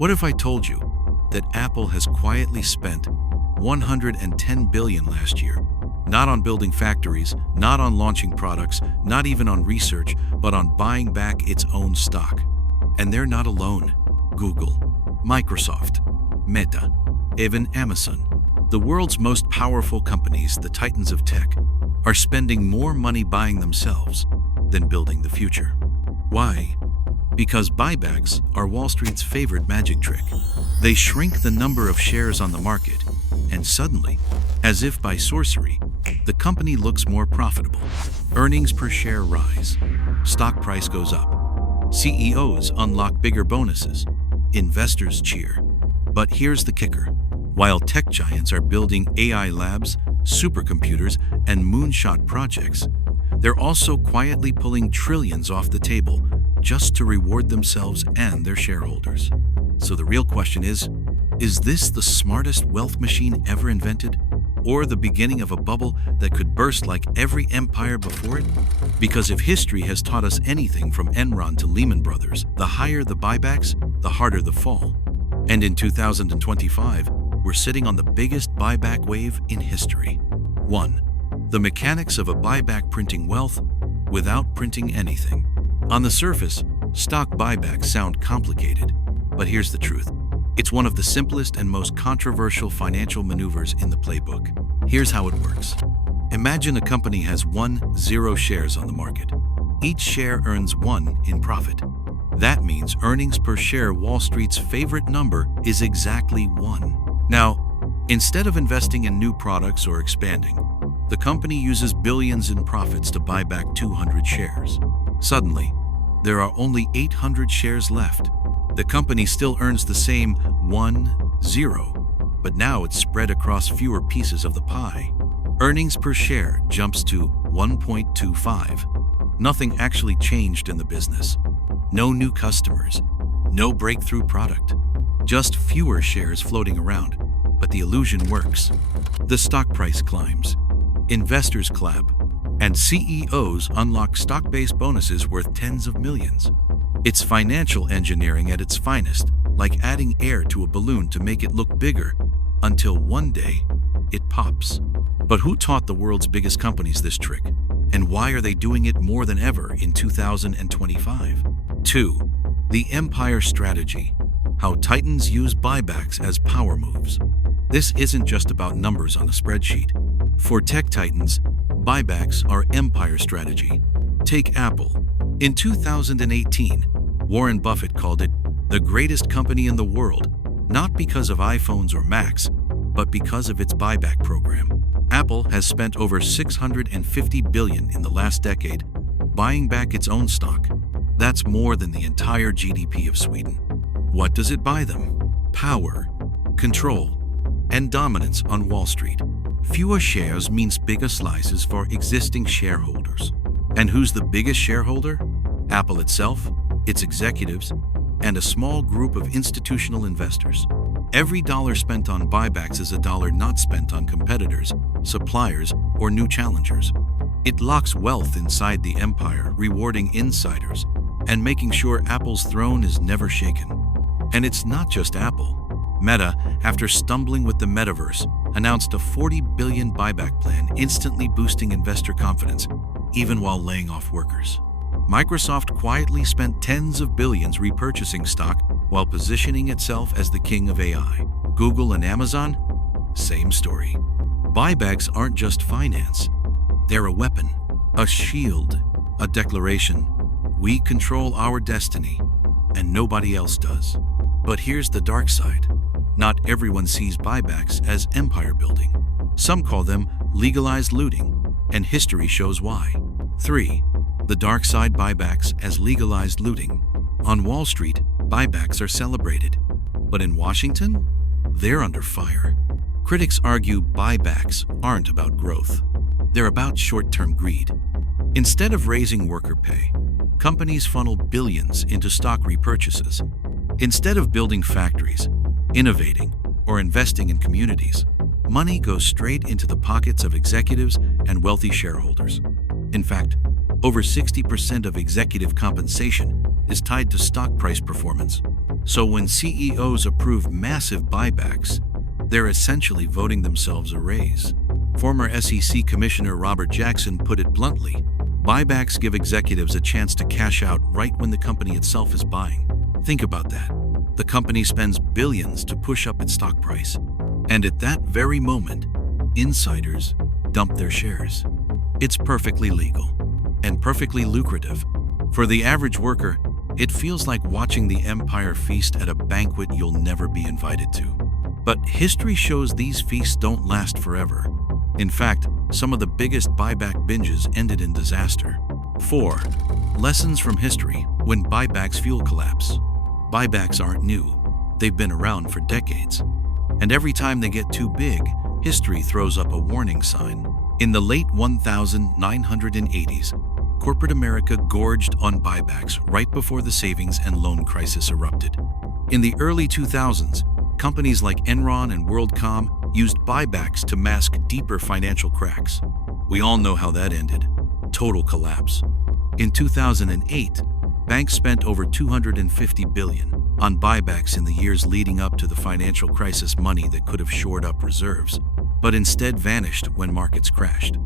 What if I told you that Apple has quietly spent $110 billion last year, not on building factories, not on launching products, not even on research, but on buying back its own stock? And they're not alone. Google, Microsoft, Meta, even Amazon, the world's most powerful companies, the titans of tech, are spending more money buying themselves than building the future. Why? Because buybacks are Wall Street's favorite magic trick. They shrink the number of shares on the market, and suddenly, as if by sorcery, the company looks more profitable. Earnings per share rise. Stock price goes up. CEOs unlock bigger bonuses. Investors cheer. But here's the kicker. While tech giants are building AI labs, supercomputers, and moonshot projects, they're also quietly pulling trillions off the table just to reward themselves and their shareholders. So the real question is this the smartest wealth machine ever invented? Or the beginning of a bubble that could burst like every empire before it? Because if history has taught us anything from Enron to Lehman Brothers, the higher the buybacks, the harder the fall. And in 2025, we're sitting on the biggest buyback wave in history. 1. The mechanics of a buyback: printing wealth without printing anything. On the surface, stock buybacks sound complicated, but here's the truth. It's one of the simplest and most controversial financial maneuvers in the playbook. Here's how it works. Imagine a company has 10 shares on the market. Each share earns 1 in profit. That means earnings per share, Wall Street's favorite number, is exactly 1. Now, instead of investing in new products or expanding, the company uses billions in profits to buy back 200 shares. Suddenly, there are only 800 shares left. The company still earns the same 10, but now it's spread across fewer pieces of the pie. Earnings per share jumps to 1.25. Nothing actually changed in the business. No new customers, no breakthrough product, just fewer shares floating around. But the illusion works. The stock price climbs, investors clap, and CEOs unlock stock-based bonuses worth tens of millions. It's financial engineering at its finest, like adding air to a balloon to make it look bigger, until one day, it pops. But who taught the world's biggest companies this trick? And why are they doing it more than ever in 2025? 2. The empire strategy: how titans use buybacks as power moves. This isn't just about numbers on a spreadsheet. For tech titans, buybacks are empire strategy. Take Apple. In 2018, Warren Buffett called it the greatest company in the world, not because of iPhones or Macs, but because of its buyback program. Apple has spent over $650 billion in the last decade buying back its own stock. That's more than the entire GDP of Sweden. What does it buy them? Power, control, and dominance on Wall Street. Fewer shares means bigger slices for existing shareholders. And who's the biggest shareholder? Apple itself, its executives, and a small group of institutional investors. Every dollar spent on buybacks is a dollar not spent on competitors, suppliers, or new challengers. It locks wealth inside the empire, rewarding insiders, and making sure Apple's throne is never shaken. And it's not just Apple. Meta, after stumbling with the metaverse, announced a $40 billion buyback plan, instantly boosting investor confidence, even while laying off workers. Microsoft quietly spent tens of billions repurchasing stock while positioning itself as the king of AI. Google and Amazon? Same story. Buybacks aren't just finance. They're a weapon, a shield, a declaration. We control our destiny, and nobody else does. But here's the dark side. Not everyone sees buybacks as empire building. Some call them legalized looting, and history shows why. 3. The dark side: buybacks as legalized looting. On Wall Street, buybacks are celebrated. But in Washington, they're under fire. Critics argue buybacks aren't about growth. They're about short-term greed. Instead of raising worker pay, companies funnel billions into stock repurchases. Instead of building factories, innovating, or investing in communities, money goes straight into the pockets of executives and wealthy shareholders. In fact, over 60% of executive compensation is tied to stock price performance. So when CEOs approve massive buybacks, they're essentially voting themselves a raise. Former SEC Commissioner Robert Jackson put it bluntly, buybacks give executives a chance to cash out right when the company itself is buying. Think about that. The company spends billions to push up its stock price, and at that very moment, insiders dump their shares. It's perfectly legal and perfectly lucrative. For the average worker, it feels like watching the empire feast at a banquet you'll never be invited to. But history shows these feasts don't last forever. In fact, some of the biggest buyback binges ended in disaster. 4. Lessons from history when buybacks fuel collapse. Buybacks aren't new. They've been around for decades. And every time they get too big, history throws up a warning sign. In the late 1980s, corporate America gorged on buybacks right before the savings and loan crisis erupted. In the early 2000s, companies like Enron and WorldCom used buybacks to mask deeper financial cracks. We all know how that ended. Total collapse. In 2008, banks spent over $250 billion on buybacks in the years leading up to the financial crisis, money that could have shored up reserves, but instead vanished when markets crashed.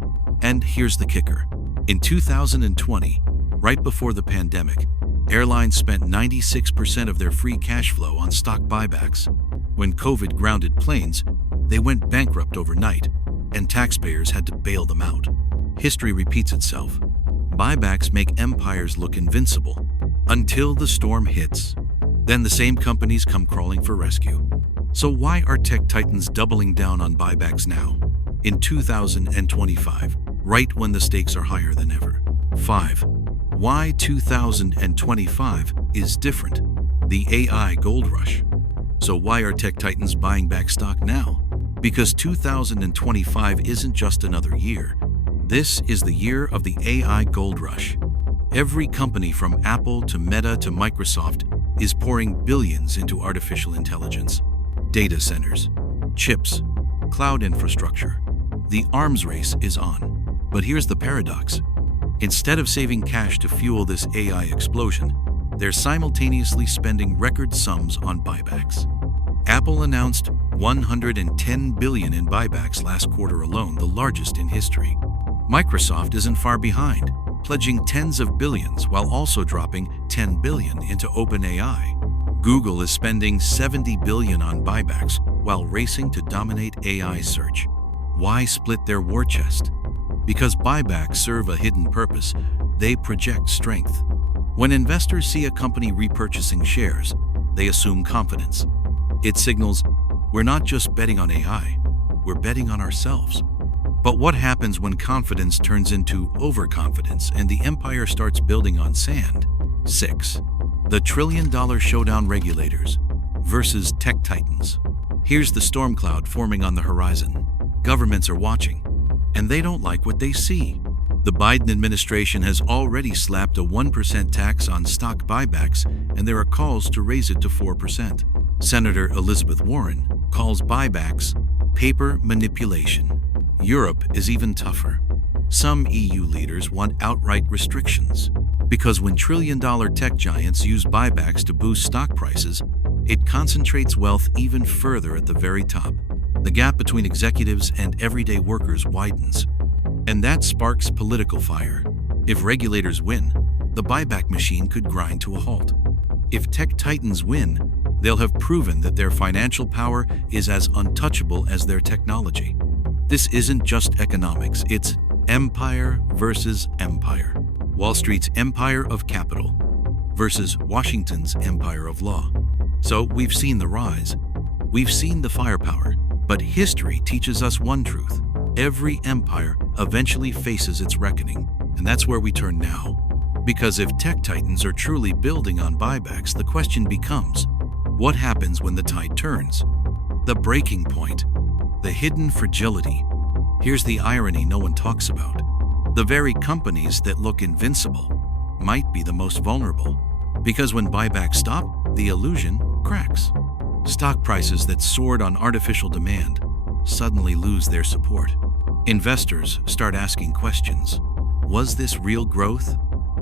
And here's the kicker. In 2020, right before the pandemic, airlines spent 96% of their free cash flow on stock buybacks. When COVID grounded planes, they went bankrupt overnight, and taxpayers had to bail them out. History repeats itself. Buybacks make empires look invincible until the storm hits. Then the same companies come crawling for rescue. So why are tech titans doubling down on buybacks now, in 2025, right when the stakes are higher than ever? 5. Why 2025 is different. The AI gold rush. So why are tech titans buying back stock now? Because 2025 isn't just another year. This is the year of the AI gold rush. Every company from Apple to Meta to Microsoft is pouring billions into artificial intelligence, data centers, chips, cloud infrastructure. The arms race is on. But here's the paradox. Instead of saving cash to fuel this AI explosion, they're simultaneously spending record sums on buybacks. Apple announced $110 billion in buybacks last quarter alone, the largest in history. Microsoft isn't far behind, pledging tens of billions while also dropping $10 billion into OpenAI. Google is spending $70 billion on buybacks while racing to dominate AI search. Why split their war chest? Because buybacks serve a hidden purpose. They project strength. When investors see a company repurchasing shares, they assume confidence. It signals, we're not just betting on AI, we're betting on ourselves. But what happens when confidence turns into overconfidence and the empire starts building on sand? 6. The trillion-dollar showdown, regulators versus tech titans. Here's the storm cloud forming on the horizon. Governments are watching, and they don't like what they see. The Biden administration has already slapped a 1% tax on stock buybacks, and there are calls to raise it to 4%. Senator Elizabeth Warren calls buybacks paper manipulation. Europe is even tougher. Some EU leaders want outright restrictions, because when trillion-dollar tech giants use buybacks to boost stock prices, it concentrates wealth even further at the very top. The gap between executives and everyday workers widens. And that sparks political fire. If regulators win, the buyback machine could grind to a halt. If tech titans win, they'll have proven that their financial power is as untouchable as their technology. This isn't just economics, it's empire versus empire. Wall Street's empire of capital versus Washington's empire of law. So we've seen the rise, we've seen the firepower, but history teaches us one truth. Every empire eventually faces its reckoning, and that's where we turn now. Because if tech titans are truly building on buybacks, the question becomes, what happens when the tide turns? The breaking point, the hidden fragility. Here's the irony no one talks about. The very companies that look invincible might be the most vulnerable. Because when buybacks stop, the illusion cracks. Stock prices that soared on artificial demand suddenly lose their support. Investors start asking questions. Was this real growth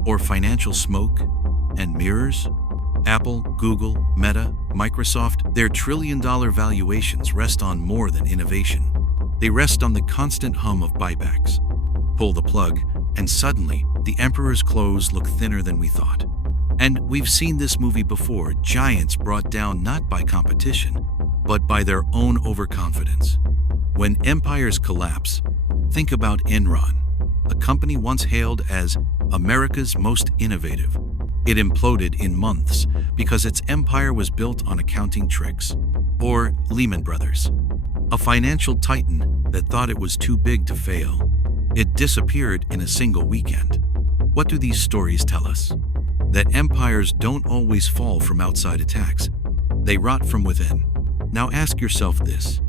or financial smoke and mirrors? Apple, Google, Meta, Microsoft, their trillion-dollar valuations rest on more than innovation. They rest on the constant hum of buybacks. Pull the plug, and suddenly, the emperor's clothes look thinner than we thought. And we've seen this movie before, giants brought down not by competition, but by their own overconfidence. When empires collapse, think about Enron, a company once hailed as America's most innovative. It imploded in months because its empire was built on accounting tricks. Or Lehman Brothers, a financial titan that thought it was too big to fail. It disappeared in a single weekend. What do these stories tell us? That empires don't always fall from outside attacks. They rot from within. Now ask yourself this.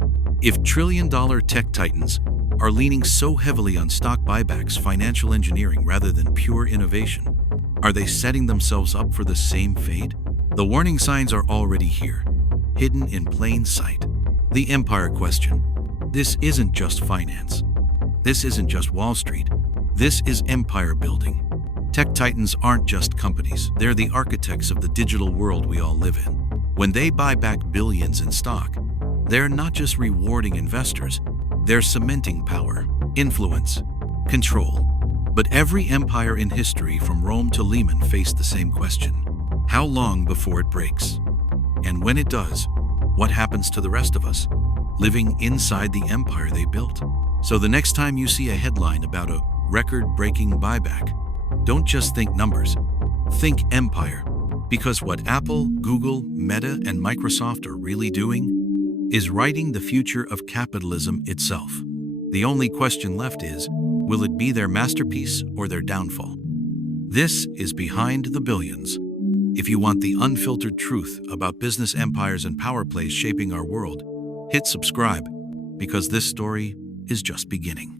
If trillion-dollar tech titans are leaning so heavily on stock buybacks, financial engineering rather than pure innovation, are they setting themselves up for the same fate? The warning signs are already here, hidden in plain sight. The empire question. This isn't just finance. This isn't just Wall Street. This is empire building. Tech titans aren't just companies. They're the architects of the digital world we all live in. When they buy back billions in stock, they're not just rewarding investors. They're cementing power, influence, control. But every empire in history from Rome to Lehman faced the same question. How long before it breaks? And when it does, what happens to the rest of us, living inside the empire they built? So the next time you see a headline about a record-breaking buyback, don't just think numbers, think empire. Because what Apple, Google, Meta, and Microsoft are really doing is writing the future of capitalism itself. The only question left is, will it be their masterpiece or their downfall? This is Behind the Billions. If you want the unfiltered truth about business empires and power plays shaping our world, hit subscribe, because this story is just beginning.